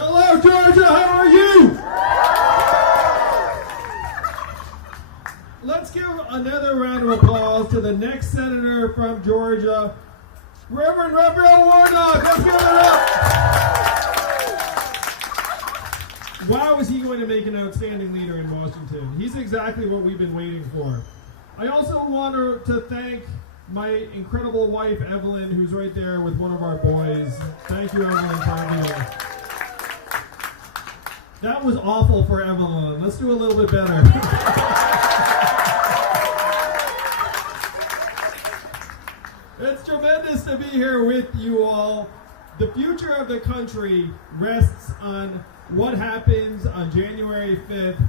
Hello, Georgia, how are you? Let's give another round of applause to the next senator from Georgia, Reverend Raphael Warnock. Let's give it up. Wow, is he going to make an outstanding leader in Washington? He's exactly what we've been waiting for. I also want to thank my incredible wife, Evelyn, who's right there with one of our boys. Thank you, Evelyn, for everything. That was awful for Evelyn. Let's do a little bit better. It's tremendous to be here with you all. The future of the country rests on what happens on January 5th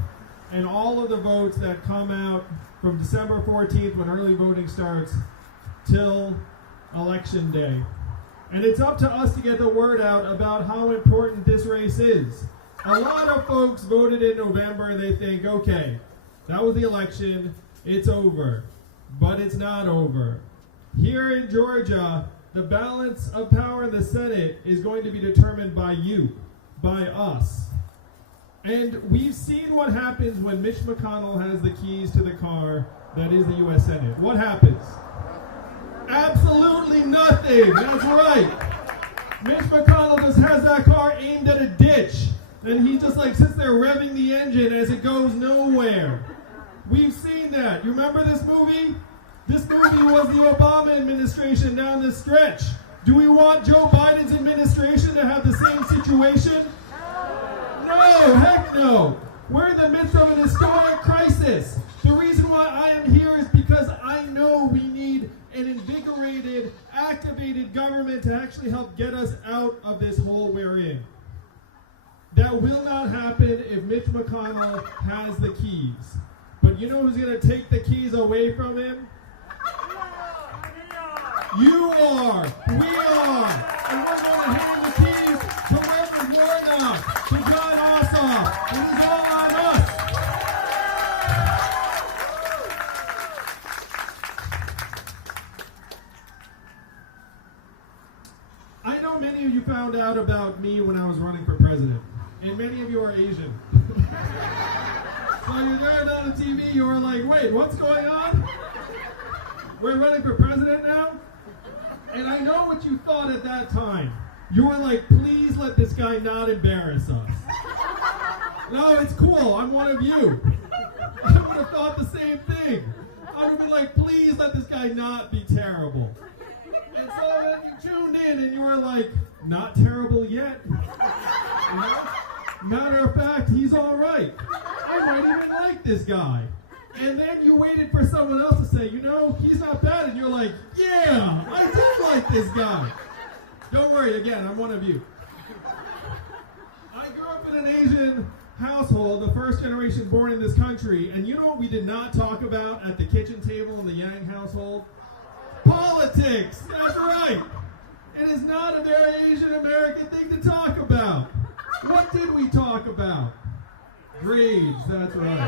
and all of the votes that come out from December 14th when early voting starts till Election Day. And it's up to us to get the word out about how important this race is. A lot of folks voted in November and they think, okay, that was the election, it's over. But it's not over. Here in Georgia, the balance of power in the Senate is going to be determined by you, by us. And we've seen what happens when Mitch McConnell has the keys to the car that is the U.S. Senate. What happens? Absolutely nothing. That's right. Mitch McConnell just has that car aimed at a ditch, and he just like sits there revving the engine as it goes nowhere. We've seen that. You remember this movie? This movie was the Obama administration down the stretch. Do we want Joe Biden's administration to have the same situation? No, heck no. We're in the midst of an historic crisis. The reason why I am here is because I know we need an invigorated, activated government to actually help get us out of this hole we're in. That will not happen if Mitch McConnell has the keys. But you know who's going to take the keys away from him? You are. We are. And we're going to hand the keys to Raphael Warnock, to John Ossoff. It is all on us. I know many of you found out about me when I was running for president. And many of you are Asian. So you're there on the TV, you were like, wait, what's going on? We're running for president now? And I know what you thought at that time. You were like, please let this guy not embarrass us. No, it's cool, I'm one of you. I would have thought the same thing. I would have been like, please let this guy not be terrible. And so then you tuned in and you were like, not terrible yet. You know? Matter of fact, he's all right. I might even like this guy. And then you waited for someone else to say, you know, he's not bad. And you're like, yeah, I do like this guy. Don't worry, again, I'm one of you. I grew up in an Asian household, the first generation born in this country. And you know what we did not talk about at the kitchen table in the Yang household? Politics. That's right. It is not a very Asian American thing to talk about. What did we talk about? Grades, that's right.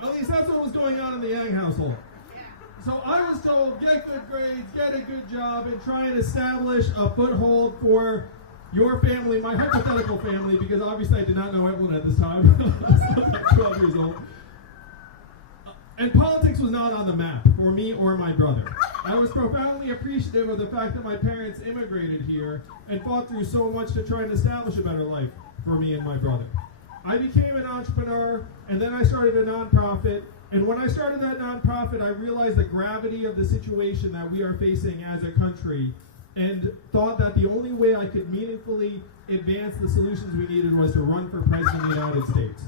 At least that's what was going on in the Yang household. So I was told, get good grades, get a good job, and try and establish a foothold for your family, my hypothetical family, because obviously I did not know Evelyn at this time. I was like 12 years old. And politics was not on the map for me or my brother. I was profoundly appreciative of the fact that my parents immigrated here and fought through so much to try and establish a better life for me and my brother. I became an entrepreneur, and then I started a nonprofit. And when I started that nonprofit, I realized the gravity of the situation that we are facing as a country, and thought that the only way I could meaningfully advance the solutions we needed was to run for president of the United States.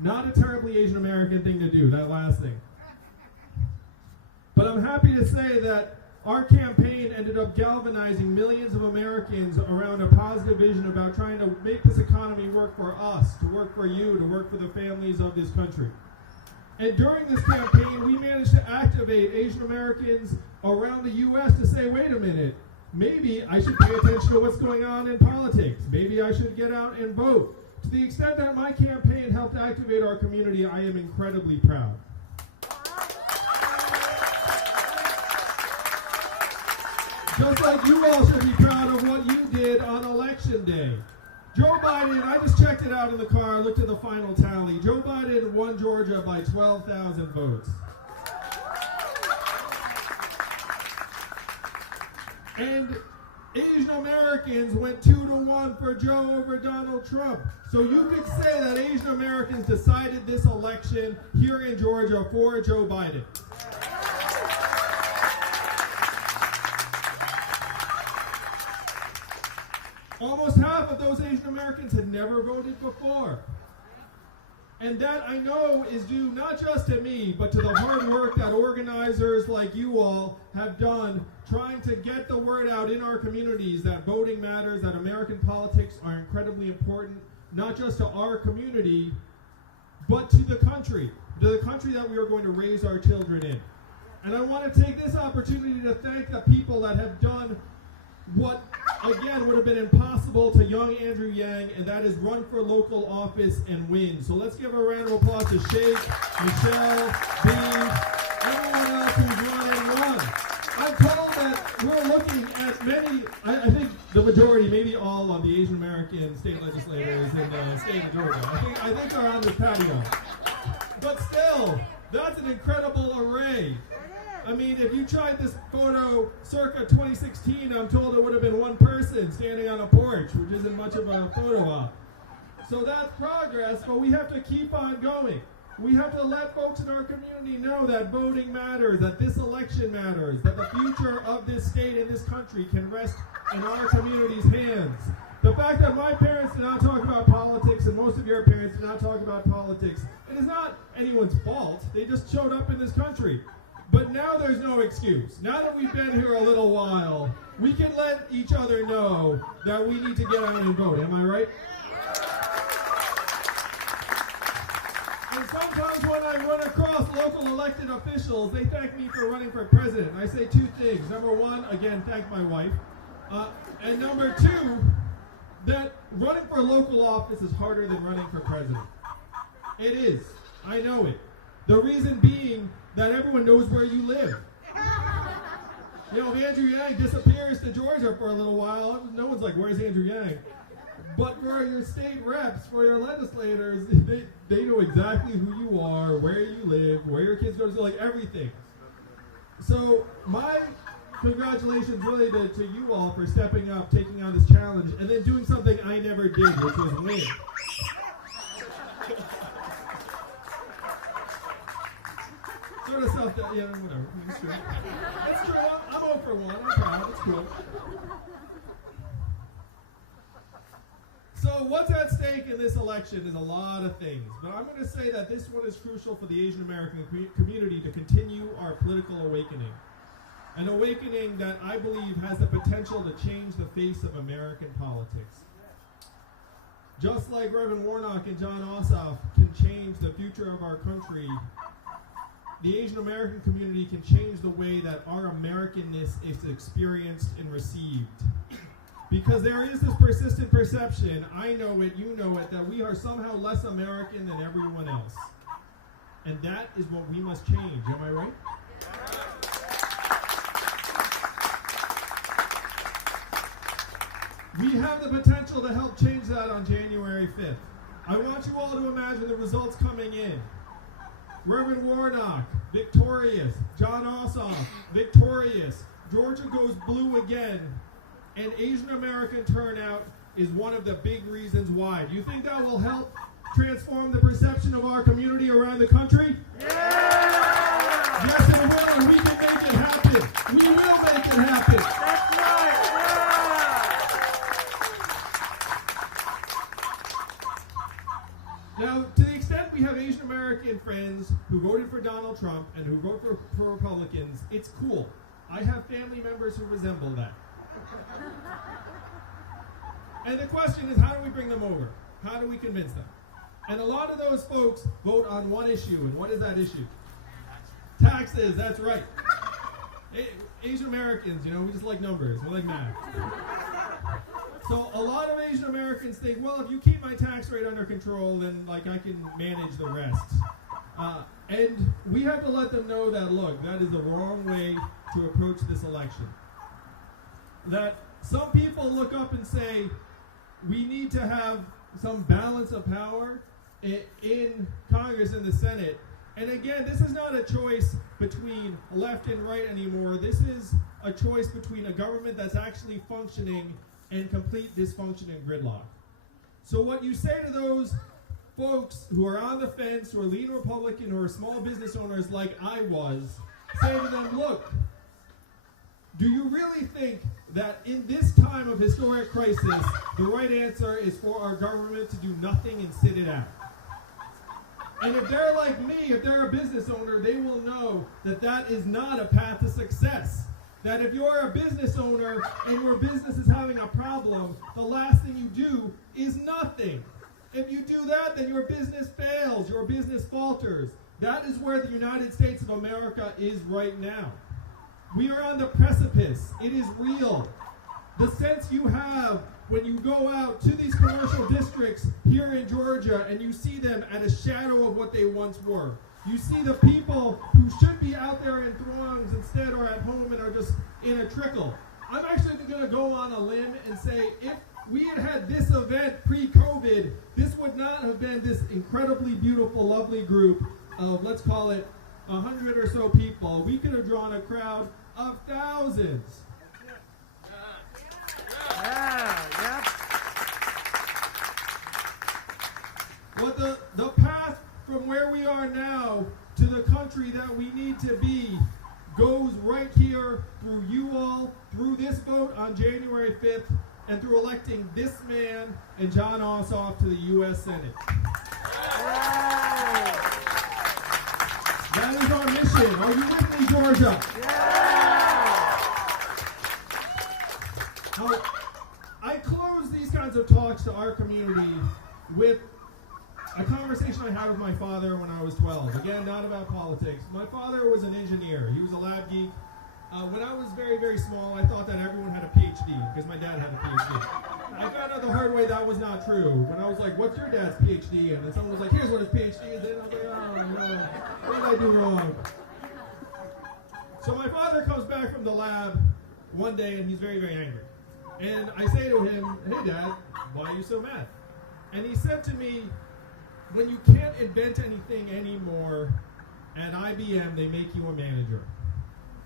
Not a terribly Asian American thing to do, that last thing. But I'm happy to say that our campaign ended up galvanizing millions of Americans around a positive vision about trying to make this economy work for us, to work for you, to work for the families of this country. And during this campaign, we managed to activate Asian Americans around the U.S. to say, wait a minute, maybe I should pay attention to what's going on in politics. Maybe I should get out and vote. To the extent that my campaign helped activate our community, I am incredibly proud. Just like you all should be proud of what you did on Election Day. Joe Biden, I just checked it out in the car, looked at the final tally. Joe Biden won Georgia by 12,000 votes. And Asian Americans went 2-1 for Joe over Donald Trump. So you could say that Asian Americans decided this election here in Georgia for Joe Biden. Almost half of those Asian Americans had never voted before. And that, I know, is due not just to me, but to the hard work that organizers like you all have done trying to get the word out in our communities that voting matters, that American politics are incredibly important, not just to our community, but to the country that we are going to raise our children in. And I want to take this opportunity to thank the people that have done what, again, would have been impossible to young Andrew Yang, and that is run for local office and win. So let's give a round of applause to Sheikh, Michelle, Dean, everyone else who's run and won. I'm told that we're looking at many, I think the majority, maybe all of the Asian American state legislators in the state of Georgia. I think are on this patio. But still, that's an incredible array. I mean, if you tried this photo circa 2016, I'm told it would have been one person standing on a porch, which isn't much of a photo op. So that's progress, but we have to keep on going. We have to let folks in our community know that voting matters, that this election matters, that the future of this state and this country can rest in our community's hands. The fact that my parents did not talk about politics and most of your parents did not talk about politics, it is not anyone's fault. They just showed up in this country. But now there's no excuse. Now that we've been here a little while, we can let each other know that we need to get out and vote. Am I right? And sometimes when I run across local elected officials, they thank me for running for president. I say two things. Number one, again, thank my wife. And number two, that running for local office is harder than running for president. It is. I know it. The reason being that everyone knows where you live. You know, if Andrew Yang disappears to Georgia for a little while, no one's like, where's Andrew Yang? But for your state reps, for your legislators, they know exactly who you are, where you live, where your kids go to school, like everything. So my congratulations really to you all for stepping up, taking on this challenge, and then doing something I never did, which was win. Sort of stuff that, yeah, whatever. It's true. It's true. I'm 0 for 1. I'm proud. It's cool. So what's at stake in this election is a lot of things. But I'm going to say that this one is crucial for the Asian American community to continue our political awakening. An awakening that I believe has the potential to change the face of American politics. Just like Reverend Warnock and John Ossoff can change the future of our country, the Asian American community can change the way that our Americanness is experienced and received. Because there is this persistent perception, I know it, you know it, that we are somehow less American than everyone else. And that is what we must change, am I right? We have the potential to help change that on January 5th. I want you all to imagine the results coming in. Reverend Warnock, victorious. John Ossoff, victorious. Georgia goes blue again. And Asian American turnout is one of the big reasons why. Do you think that will help transform the perception of our community around the country? Yeah! Yes, it will, and we can make it happen. We will make it happen. That's right. Yeah! Now, to the extent we have Asian American friends who voted for Donald Trump and who vote for Republicans, it's cool. I have family members who resemble that. And the question is, how do we bring them over? How do we convince them? And a lot of those folks vote on one issue, and what is that issue? Taxes, that's right. Asian Americans, you know, we just like numbers, we like math. So a lot of Asian Americans think, well, if you keep my tax rate under control, then like I can manage the rest. And we have to let them know that, look, that is the wrong way to approach this election. That some people look up and say, we need to have some balance of power in Congress and the Senate. And again, this is not a choice between left and right anymore. This is a choice between a government that's actually functioning and complete dysfunction and gridlock. So what you say to those folks who are on the fence, who are lean Republican, who are small business owners like I was, say to them, look, do you really think that in this time of historic crisis, the right answer is for our government to do nothing and sit it out? And if they're like me, if they're a business owner, they will know that that is not a path to success. That if you're a business owner and your business is having a problem, the last thing you do is nothing. If you do that, then your business fails, your business falters. That is where the United States of America is right now. We are on the precipice. It is real. The sense you have when you go out to these commercial districts here in Georgia and you see them at a shadow of what they once were. You see the people who should be out there in throngs instead are at home and are just in a trickle. I'm actually going to go on a limb and say if we had had this event pre-COVID, this would not have been this incredibly beautiful, lovely group of, let's call it, 100 or so people. We could have drawn a crowd of thousands. But the path from where we are now to the country that we need to be goes right here through you all, through this vote on January 5th, and through electing this man and John Ossoff to the U.S. Senate. That is our mission. Are you with me, Georgia? Now, I close these kinds of talks to our community with a conversation I had with my father when I was 12. Again, not about politics. My father was an engineer. He was a lab geek. When I was very, very small, I thought that everyone had a PhD because my dad had a PhD. I found out the hard way that was not true. When I was like, what's your dad's PhD? And then someone was like, here's what his PhD is. And I was like, oh, no, what did I do wrong? So my father comes back from the lab one day and he's very, very angry. And I say to him, hey, Dad, why are you so mad? And he said to me, when you can't invent anything anymore, at IBM, they make you a manager.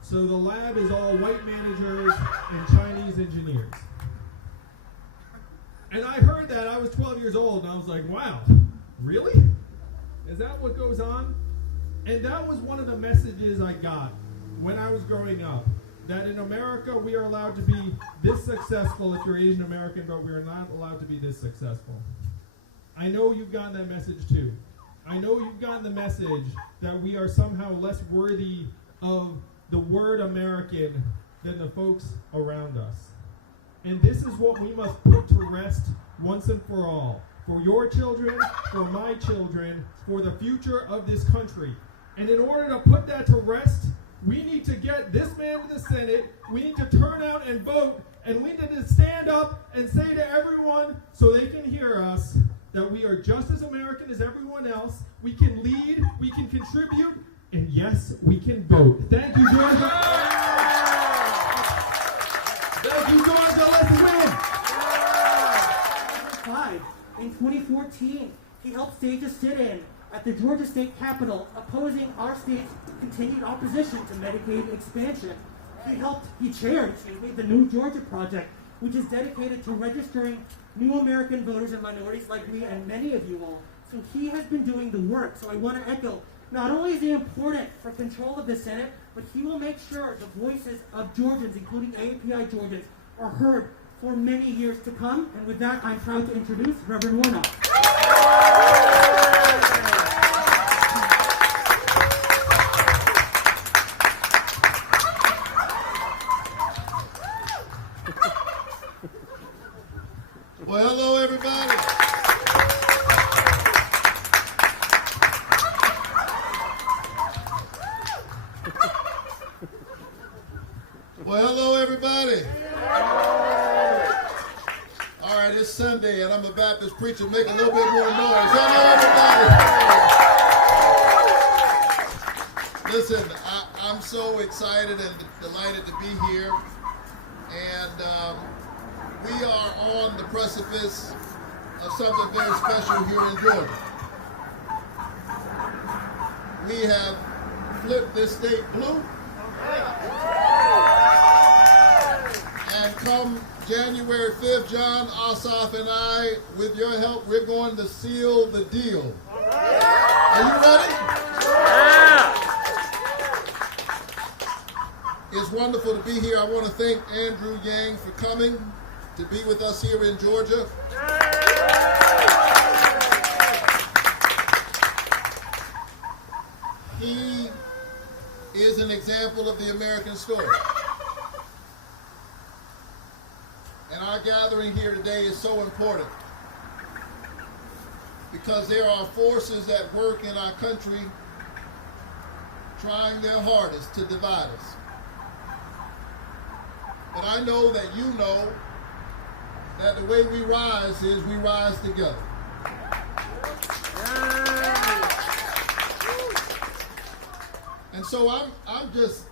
So the lab is all white managers and Chinese engineers. And I heard that. I was 12 years old, and I was like, wow, really? Is that what goes on? And that was one of the messages I got when I was growing up, that in America, we are allowed to be this successful if you're Asian American, but we are not allowed to be this successful. I know you've gotten that message too. I know you've gotten the message that we are somehow less worthy of the word American than the folks around us. And this is what we must put to rest once and for all. For your children, for my children, for the future of this country. And in order to put that to rest, we need to get this man to the Senate, we need to turn out and vote, and we need to stand up and say to everyone so they can hear us that we are just as American as everyone else. We can lead, we can contribute, and yes, we can vote. Thank you, Georgia. Thank you, Georgia. Let's win. In 2014, he helped stage a sit-in at the Georgia State Capitol opposing our state's continued opposition to Medicaid expansion. He chaired the New Georgia Project, which is dedicated to registering new American voters and minorities like me and many of you all. So he has been doing the work. So I want to echo, not only is he important for control of the Senate, but he will make sure the voices of Georgians, including AAPI Georgians, are heard for many years to come. And with that, I'm proud to introduce Reverend Warnock. Well, hello, everybody. Well, hello, everybody. All right, it's Sunday, and I'm a Baptist preacher. Make a little bit more noise. Hello, everybody. Listen, I'm so excited and delighted to be here, and we are on on the precipice of something very special here in Georgia. We have flipped this state blue, and come January 5th, John Ossoff and I, with your help, we're going to seal the deal. Are you ready? It's wonderful to be here. I want to thank Andrew Yang for coming to be with us here in Georgia. He is an example of the American story. And our gathering here today is so important because there are forces at work in our country trying their hardest to divide us. But I know that you know that the way we rise is we rise together. And so I'm just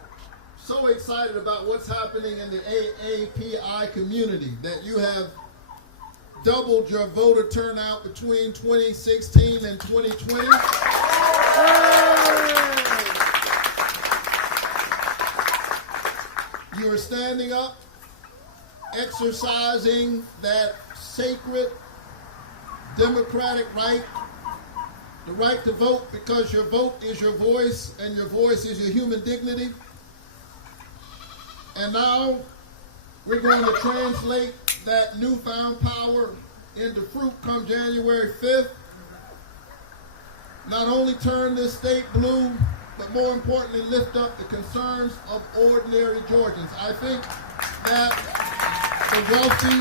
so excited about what's happening in the AAPI community, that you have doubled your voter turnout between 2016 and 2020. You are standing up, exercising that sacred democratic right, the right to vote, because your vote is your voice and your voice is your human dignity. And now we're going to translate that newfound power into fruit come January 5th. Not only turn this state blue, but more importantly, lift up the concerns of ordinary Georgians. I think that the wealthy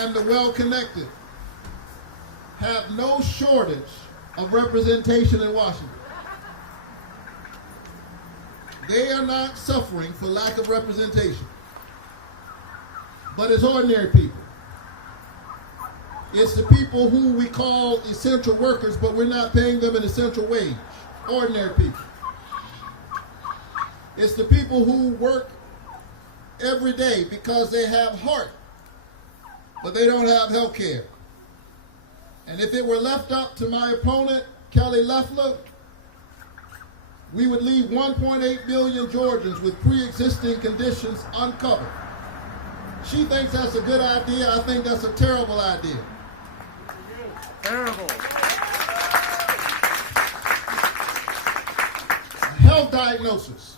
and the well-connected have no shortage of representation in Washington. They are not suffering for lack of representation, but it's ordinary people. It's the people who we call essential workers, but we're not paying them an essential wage. Ordinary people. It's the people who work every day because they have heart, but they don't have health care. And if it were left up to my opponent, Kelly Loeffler, we would leave 1.8 million Georgians with pre-existing conditions uncovered. She thinks that's a good idea. I think that's a terrible idea. Terrible. Health diagnosis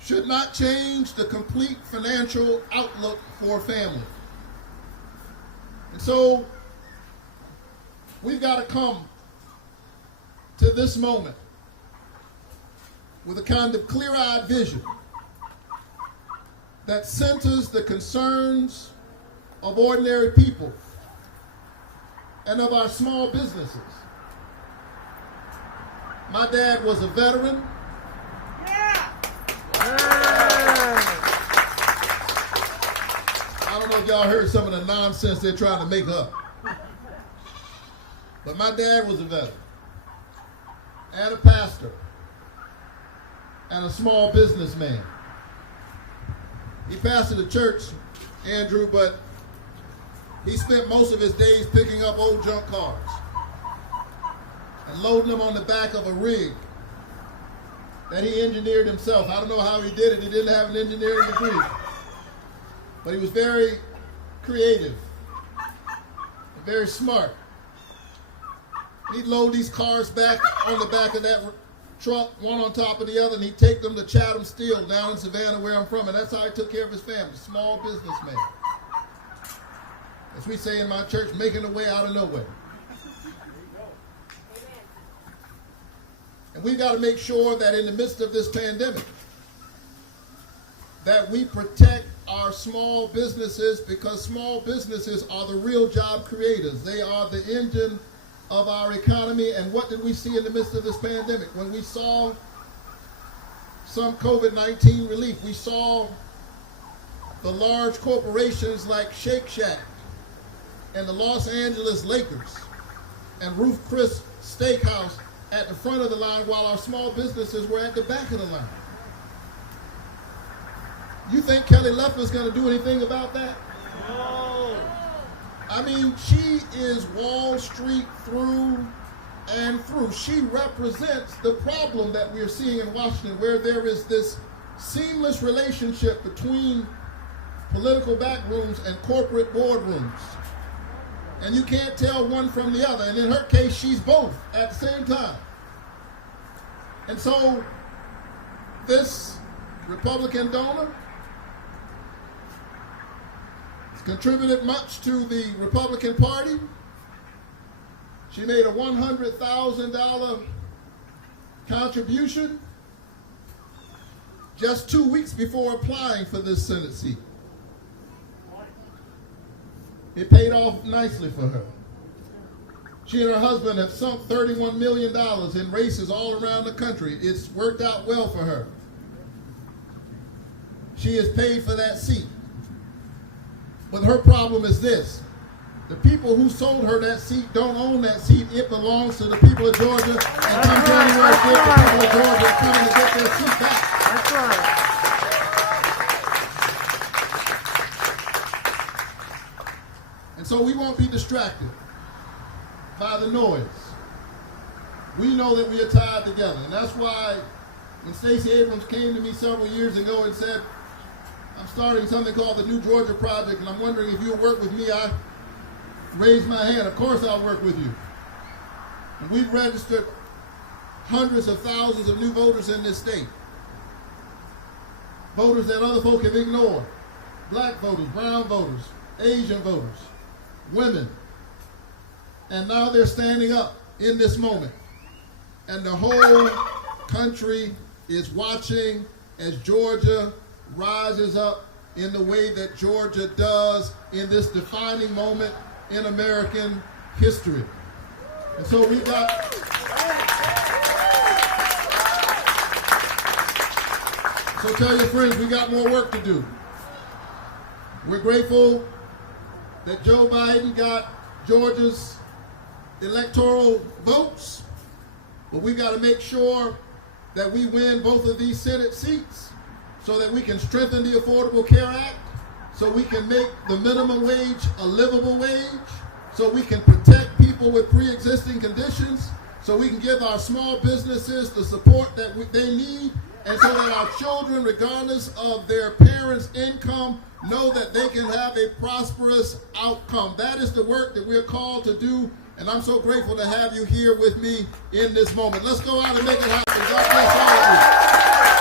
should not change the complete financial outlook for a family. And so we've got to come to this moment with a kind of clear-eyed vision that centers the concerns of ordinary people and of our small businesses. My dad was a veteran. I don't know if y'all heard some of the nonsense they're trying to make up. But my dad was a veteran and a pastor and a small businessman. He pastored a church, Andrew, but he spent most of his days picking up old junk cars and loading them on the back of a rig that he engineered himself. I don't know how he did it. He didn't have an engineering degree. But he was very creative and very smart. He'd load these cars back on the back of that truck, one on top of the other, and he'd take them to Chatham Steel down in Savannah, where I'm from, and that's how he took care of his family. Small businessman. As we say in my church, making a way out of nowhere. And we've got to make sure that in the midst of this pandemic, that we protect our small businesses, because small businesses are the real job creators. They are the engine of our economy. And what did we see in the midst of this pandemic? When we saw some COVID-19 relief, we saw the large corporations like Shake Shack and the Los Angeles Lakers and Ruth Chris Steakhouse at the front of the line, while our small businesses were at the back of the line. You think Kelly Loeffler's going to do anything about that? No. I mean, she is Wall Street through and through. She represents the problem that we're seeing in Washington, where there is this seamless relationship between political backrooms and corporate boardrooms. And you can't tell one from the other. And in her case, she's both at the same time. And so this Republican donor has contributed much to the Republican Party. She made a $100,000 contribution just 2 weeks before applying for this Senate seat. It paid off nicely for her. She and her husband have sunk $31 million in races all around the country. It's worked out well for her. She has paid for that seat. But her problem is this. The people who sold her that seat don't own that seat. It belongs to the people of Georgia. And come January 5th, the people of Georgia are coming to get their seat back. That's right. And so we won't be distracted by the noise. We know that we are tied together. And that's why when Stacey Abrams came to me several years ago and said, I'm starting something called the New Georgia Project, and I'm wondering if you'll work with me, I raised my hand. Of course I'll work with you. And we've registered hundreds of thousands of new voters in this state. Voters that other folk have ignored. Black voters, brown voters, Asian voters, women. And now they're standing up in this moment. And the whole country is watching as Georgia rises up in the way that Georgia does in this defining moment in American history. And so we got... So tell your friends, we got more work to do. We're grateful that Joe Biden got Georgia's electoral votes, but we've got to make sure that we win both of these Senate seats so that we can strengthen the Affordable Care Act, so we can make the minimum wage a livable wage, so we can protect people with pre-existing conditions, so we can give our small businesses the support that they need, and so that our children, regardless of their parents' income, know that they can have a prosperous outcome. That is the work that we're called to do, and I'm so grateful to have you here with me in this moment. Let's go out and make it happen. God bless all of you.